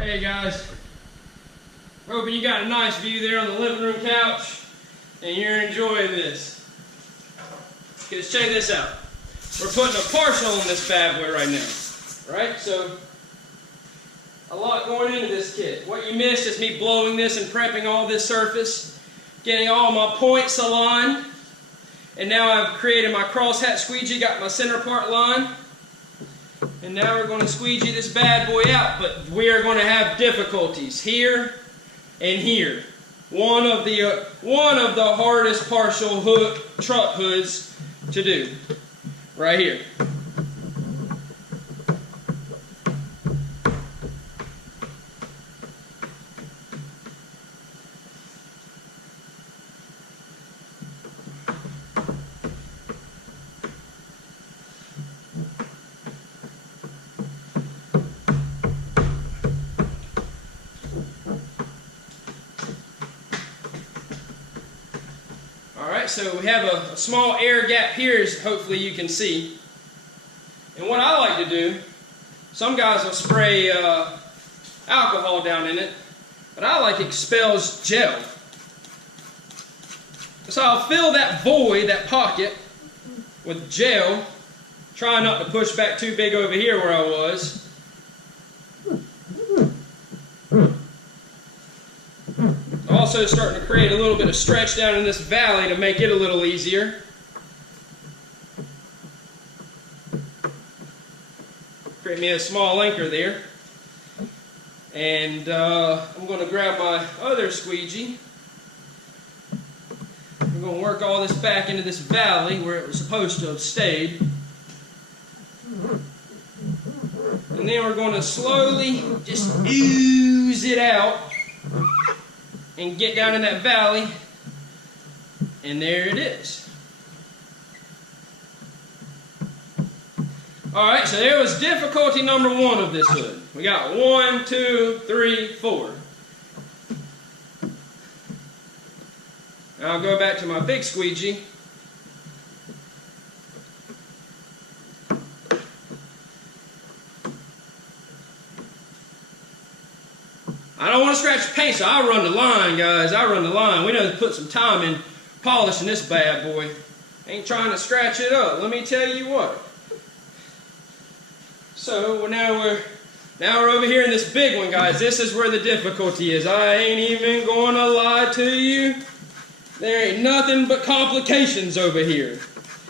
Hey guys, hoping you got a nice view there on the living room couch and you're enjoying this. Because check this out. We're putting a partial on this bad boy right now. Right? So, a lot going into this kit. What you missed is me blowing this and prepping all this surface, getting all my points aligned, and now I've created my crosshatch squeegee, got my center part line. And now we're going to squeegee this bad boy out, but we are going to have difficulties here and here. One of the hardest partial truck hoods to do, right here. So we have a small air gap here, as hopefully you can see. And what I like to do, some guys will spray alcohol down in it, but I like Xpel's gel. So I'll fill that void, that pocket, with gel, try not to push back too big over here where I was. Also starting to create a little bit of stretch down in this valley to make it a little easier. Create me a small anchor there. And I'm going to grab my other squeegee. We're going to work all this back into this valley where it was supposed to have stayed. And then we're going to slowly just ooze it out and get down in that valley, and there it is. Alright, so there was difficulty number 1 of this hood. We got 1, 2, 3, 4. Now I'll go back to my big squeegee. I don't want to scratch the paint, so I run the line, guys. I run the line. We know to put some time in polishing this bad boy. Ain't trying to scratch it up. Let me tell you what. So now we're over here in this big one, guys. This is where the difficulty is. I ain't even going to lie to you. There ain't nothing but complications over here.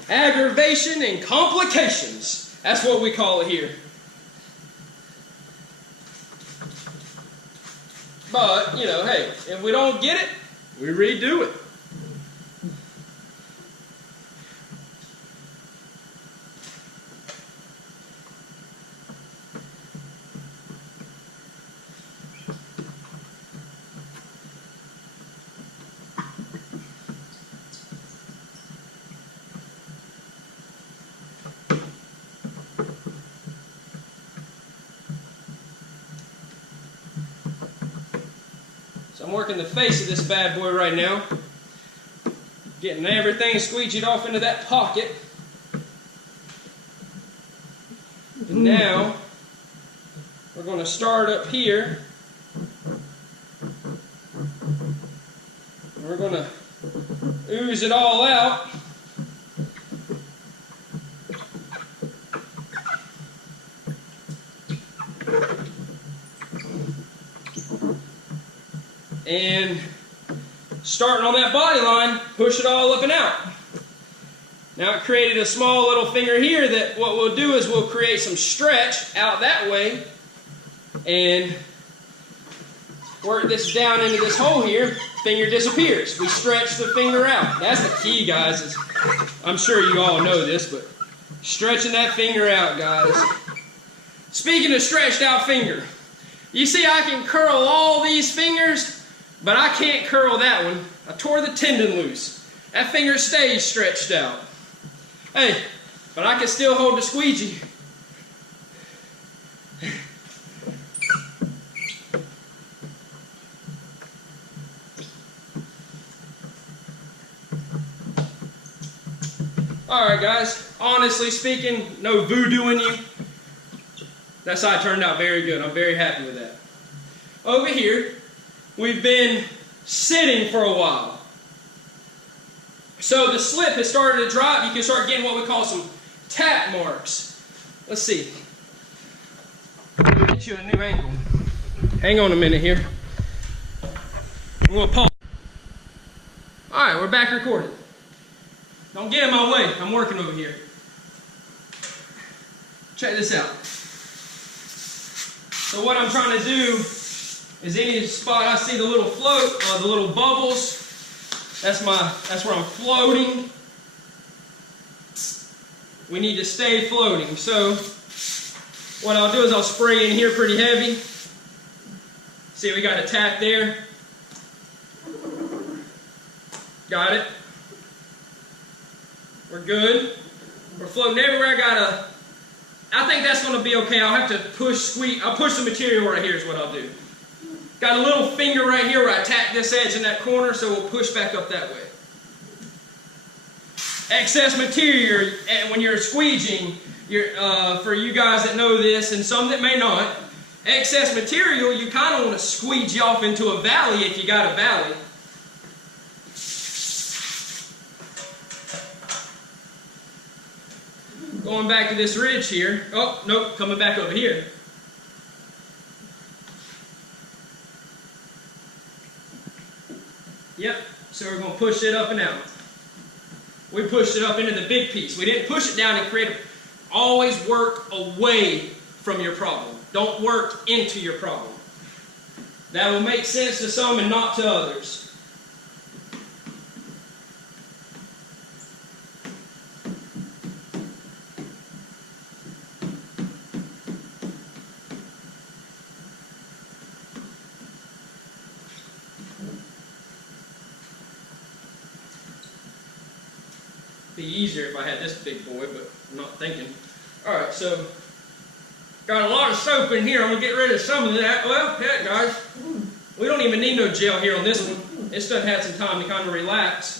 Aggravation and complications. That's what we call it here. But, you know, hey, if we don't get it, we redo it. So I'm working the face of this bad boy right now, getting everything squeegeed off into that pocket. And now we're going to start up here. And we're going to ooze it all out. And starting on that body line, push it all up and out. Now it created a small little finger here that what we'll do is we'll create some stretch out that way and work this down into this hole here. Finger disappears. We stretch the finger out. That's the key, guys. I'm sure you all know this, but stretching that finger out, guys. Speaking of stretched out finger, you see I can curl all these fingers, but I can't curl that one. I tore the tendon loose. That finger stays stretched out. Hey, but I can still hold the squeegee. Alright guys, honestly speaking, no voodoo in you. That side turned out very good. I'm very happy with that. over here, we've been sitting for a while. So the slip has started to drop. You can start getting what we call some tap marks. Let's see. Get you a new angle. Hang on a minute here. I'm going to pause. Alright, we're back recording. Don't get in my way. I'm working over here. Check this out. So what I'm trying to do is any spot I see the little float, the little bubbles, that's where I'm floating. We need to stay floating. So what I'll do is I'll spray in here pretty heavy. See, we got a tap there. Got it. We're good. We're floating everywhere. I think that's going to be okay. I'll have to squeeze. I'll push the material right here is what I'll do. Got a little finger right here where I tap this edge in that corner, so we'll push back up that way. Excess material, when you're squeegeeing, for you guys that know this and some that may not, excess material, you kind of want to squeegee off into a valley if you got a valley. Going back to this ridge here. Oh, nope, coming back over here. Yep, so we're going to push it up and out. We pushed it up into the big piece. We didn't push it down and create always work away from your problem. Don't work into your problem. That will make sense to some and not to others. Be easier if I had this big boy, but I'm not thinking. Alright, so got a lot of soap in here. I'm going to get rid of some of that. Well, heck, guys, we don't even need no gel here on this one. This done had some time to kind of relax.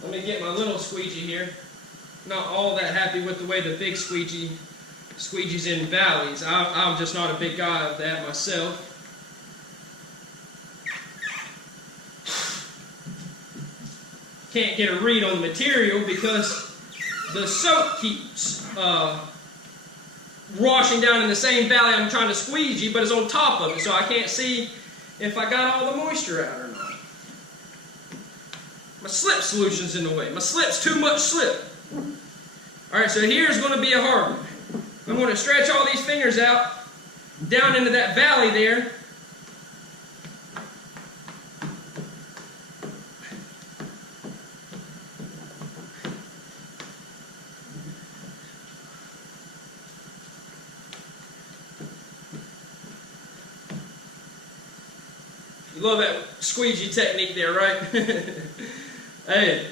Let me get my little squeegee here. Not all that happy with the way the big squeegees in valleys. I'm just not a big guy of that myself. Can't get a read on the material because the soap keeps washing down in the same valley I'm trying to squeegee, but it's on top of it, so I can't see if I got all the moisture out or not. My slip solution's in the way. My slip's too much slip. Alright, so here's going to be a hard one. I'm going to stretch all these fingers out down into that valley there. You love that squeegee technique there, right? Hey,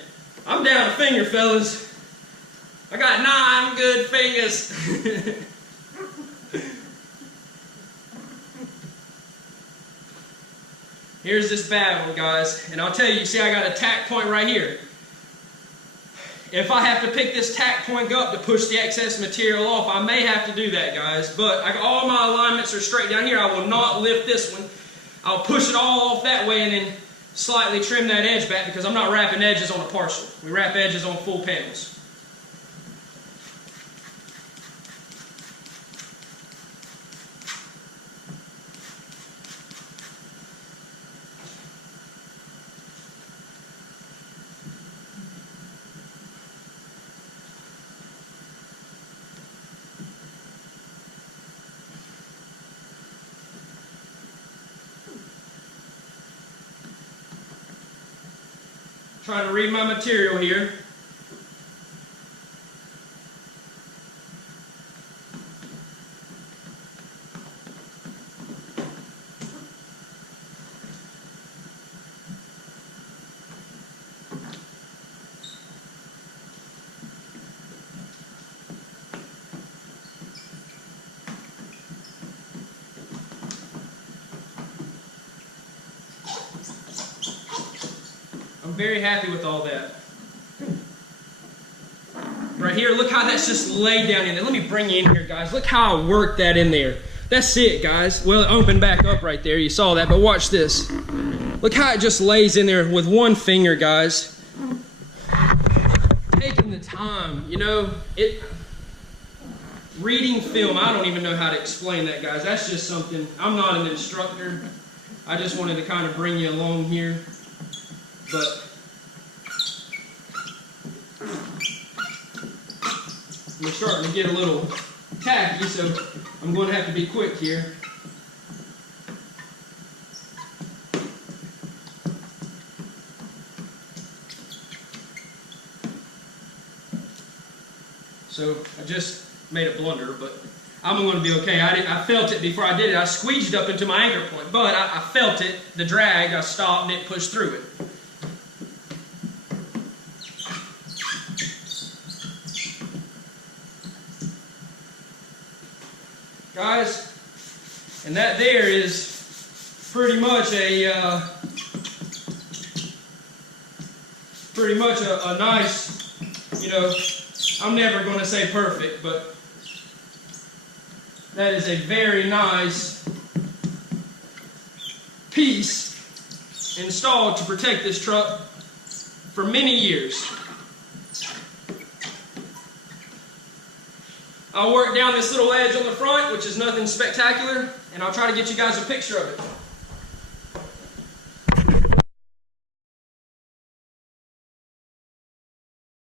I'm down a finger, fellas. I got 9 good fingers. Here's this bad one, guys. And I'll tell you, see I got a tack point right here. If I have to pick this tack point up to push the excess material off, I may have to do that, guys. But all my alignments are straight down here. I will not lift this one. I'll push it all off that way and then slightly trim that edge back because I'm not wrapping edges on a partial. We wrap edges on full panels. Trying to read my material here. very happy with all that. Right here, look how that's just laid down in there. Let me bring you in here, guys. Look how I worked that in there. That's it, guys. Well, it opened back up right there. You saw that, but watch this. Look how it just lays in there with one finger, guys. Taking the time, you know, reading film, I don't even know how to explain that, guys. That's just something, I'm not an instructor. I just wanted to kind of bring you along here. But we're starting to get a little tacky, so I'm going to have to be quick here. So I just made a blunder, but I'm going to be okay. I felt it before I did it. I squeezed up into my anchor point, but I felt it, the drag. I stopped and it pushed through it. Guys, and that there is pretty much a nice, you know, I'm never going to say perfect, but that is a very nice piece installed to protect this truck for many years. I'll work down this little edge on the front, which is nothing spectacular, and I'll try to get you guys a picture of it.